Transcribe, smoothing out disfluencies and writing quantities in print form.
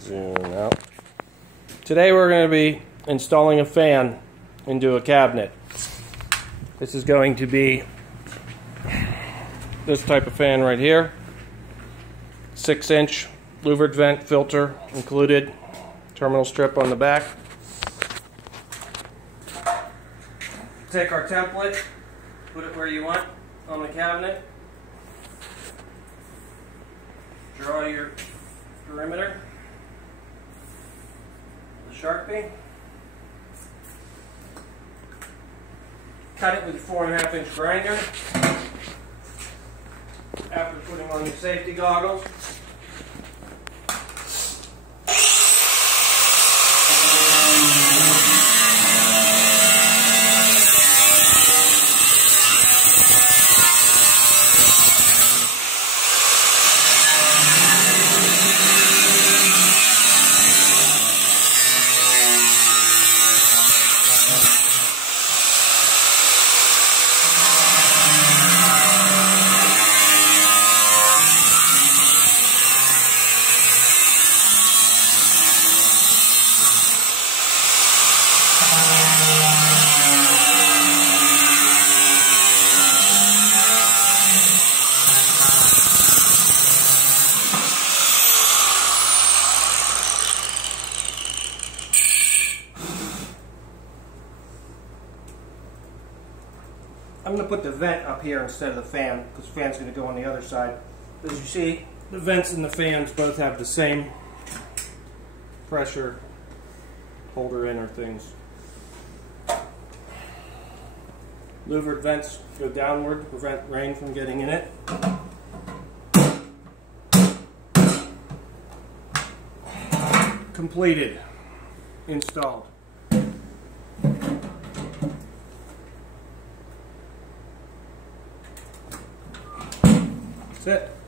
Zoom out. Today we're going to be installing a fan into a cabinet. This is going to be this type of fan right here. 6-inch louvered vent filter included. Terminal strip on the back. Take our template, put it where you want on the cabinet. Draw your perimeter with a Sharpie. Cut it with a 4.5-inch grinder. After putting on your safety goggles. I'm going to put the vent up here instead of the fan, because the fan's going to go on the other side. As you see, the vents and the fans both have the same pressure holder inner things. Louvered vents go downward to prevent rain from getting in it. Completed. Installed. That's it.